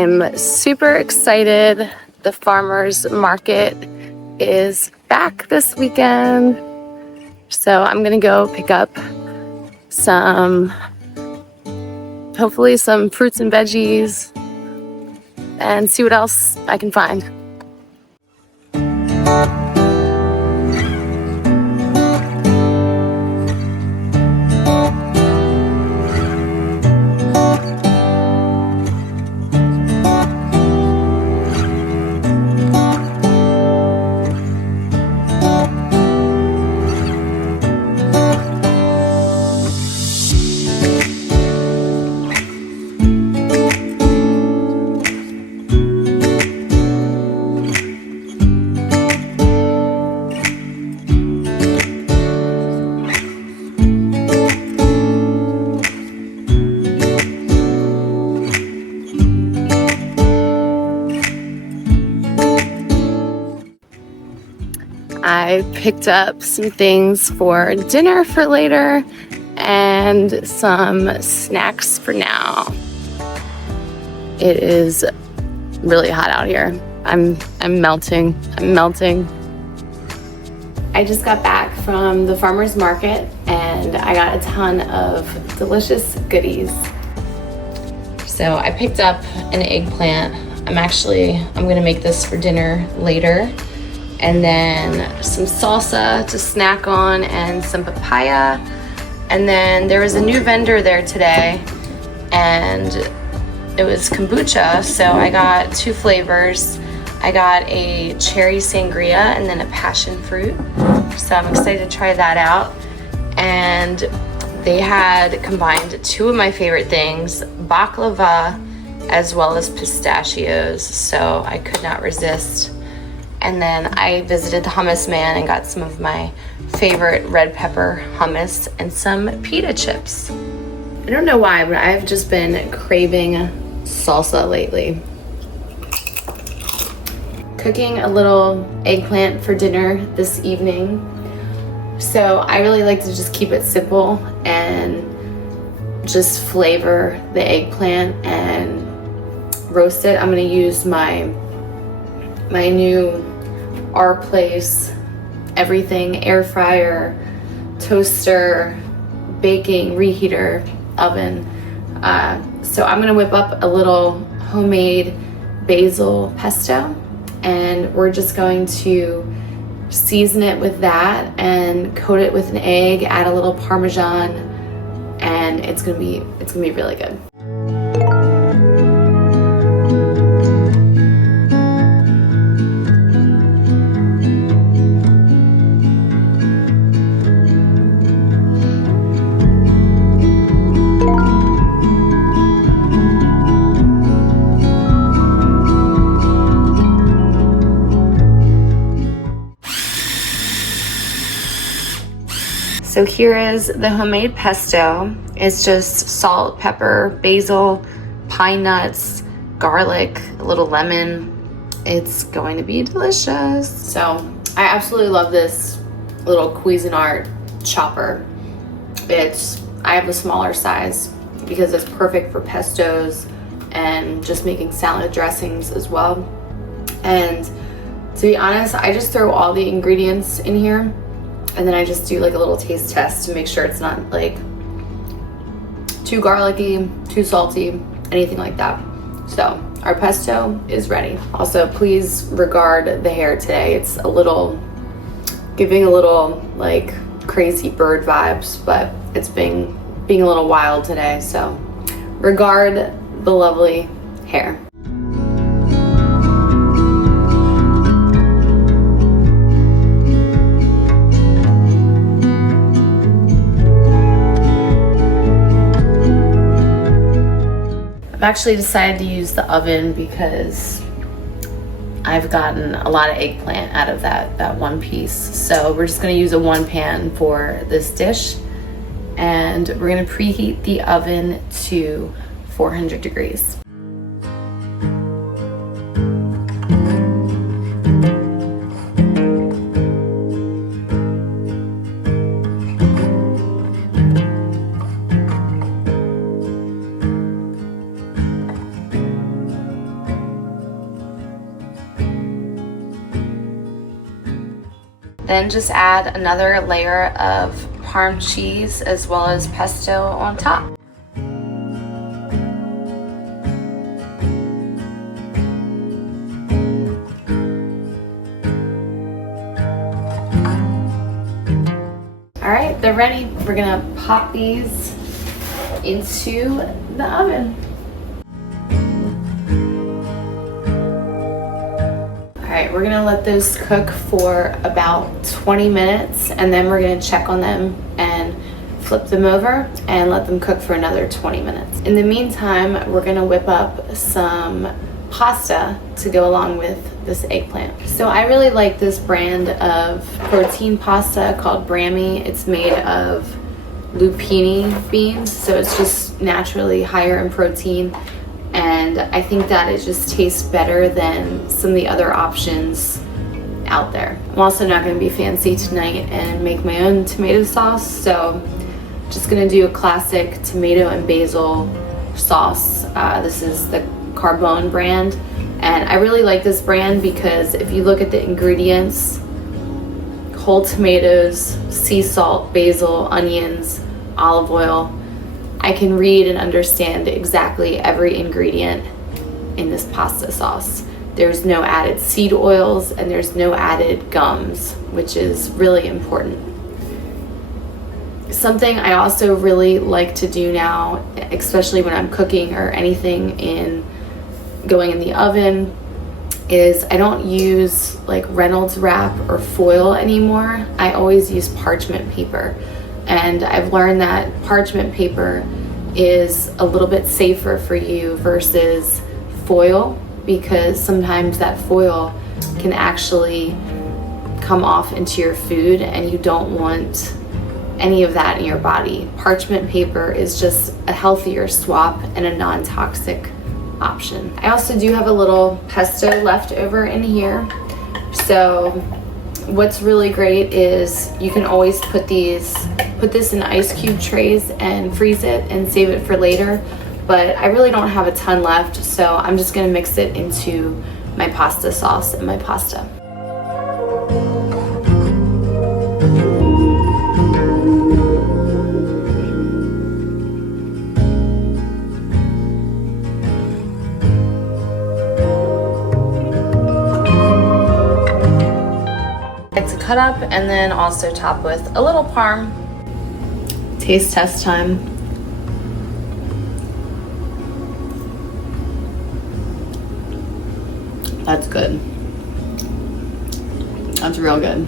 I'm super excited. The farmers market is back this weekend. So I'm gonna go pick up hopefully some fruits and veggies and see what else I can find. I picked up some things for dinner for later and some snacks for now. It is really hot out here. I'm melting. I just got back from the farmers market and I got a ton of delicious goodies. So I picked up an eggplant. I'm gonna make this for dinner later. And then some salsa to snack on and some papaya. And then there was a new vendor there today and it was kombucha. So I got 2 flavors. I got a cherry sangria and then a passion fruit. So I'm excited to try that out. And they had combined 2 of my favorite things, baklava as well as pistachios. So I could not resist. And then I visited the hummus man and got some of my favorite red pepper hummus and some pita chips. I don't know why, but I've just been craving salsa lately. Cooking a little eggplant for dinner this evening. So I really like to just keep it simple and just flavor the eggplant and roast it. I'm gonna use my new Our Place everything air fryer, toaster, baking, reheater, oven. So I'm gonna whip up a little homemade basil pesto and we're just going to season it with that and coat it with an egg, add a little Parmesan, and it's gonna be really good. So here is the homemade pesto. It's just salt, pepper, basil, pine nuts, garlic, a little lemon. It's going to be delicious. So I absolutely love this little Cuisinart chopper. I have the smaller size because it's perfect for pestos and just making salad dressings as well. And to be honest, I just throw all the ingredients in here and then I just do like a little taste test to make sure it's not like too garlicky, too salty, anything like that. So our pesto is ready. Also, please regard the hair today. It's giving a little like crazy bird vibes, but it's being a little wild today. So regard the lovely hair. I've actually decided to use the oven because I've gotten a lot of eggplant out of that one piece. So we're just gonna use a 1 pan for this dish and we're gonna preheat the oven to 400 degrees. Then just add another layer of Parm cheese as well as pesto on top. All right, they're ready. We're gonna pop these into the oven. All right, we're gonna let those cook for about 20 minutes, and then we're gonna check on them and flip them over and let them cook for another 20 minutes. In the meantime, we're gonna whip up some pasta to go along with this eggplant. So I really like this brand of protein pasta called Brammy. It's made of lupini beans, so it's just naturally higher in protein, and I think that it just tastes better than some of the other options out there. I'm also not going to be fancy tonight and make my own tomato sauce, so I'm just going to do a classic tomato and basil sauce. This is the Carbone brand, and I really like this brand because if you look at the ingredients, whole tomatoes, sea salt, basil, onions, olive oil, I can read and understand exactly every ingredient in this pasta sauce. There's no added seed oils and there's no added gums, which is really important. Something I also really like to do now, especially when I'm cooking or anything going in the oven, is I don't use like Reynolds wrap or foil anymore. I always use parchment paper. And I've learned that parchment paper is a little bit safer for you versus foil, because sometimes that foil can actually come off into your food and you don't want any of that in your body. Parchment paper is just a healthier swap and a non-toxic option. I also do have a little pesto left over in here. So what's really great is you can always put this in ice cube trays and freeze it and save it for later. But I really don't have a ton left, so I'm just gonna mix it into my pasta sauce and my pasta. To cut up and then also top with a little parm. Taste test time. That's good. That's real good.